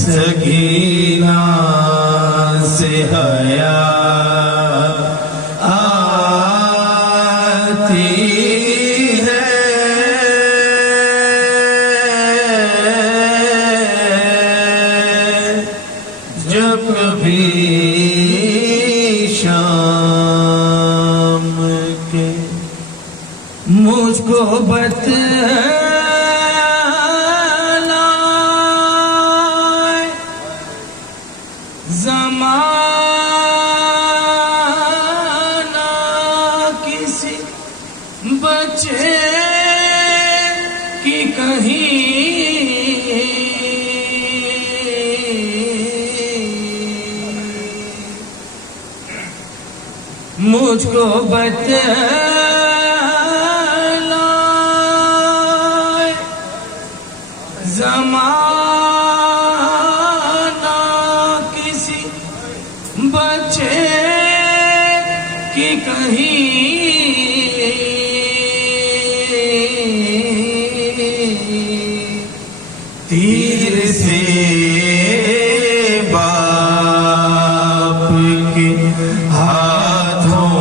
سکینہ سے حیا آتی ہے، جب کبھی شام کے مجھ کو زمانہ کسی بچے کی کہیں مجھ کو بتلائے زمانہ کسی بچے کی کہیں تیر سے باپ کے ہاتھوں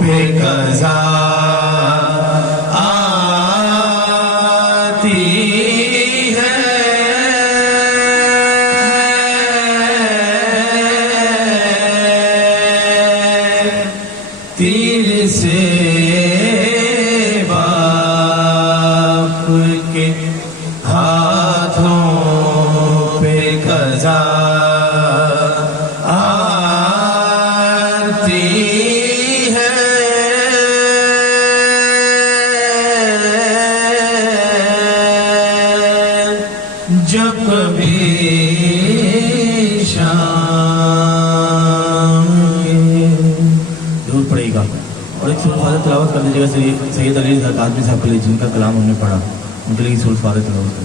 پہ قضا آتی ہے، تیر سے باپ کے ہاتھوں پہ قضا آتی ہے، جب کبھی شام ضرور پڑے گا۔ اور ایک سورۃ فاتحہ تلاوت کر لیجیے گا سید علی قادری صاحب کے لیے، جن کا کلام ہم نے پڑھا، ان کے لیے سورۃ فاتحہ تلاوت کر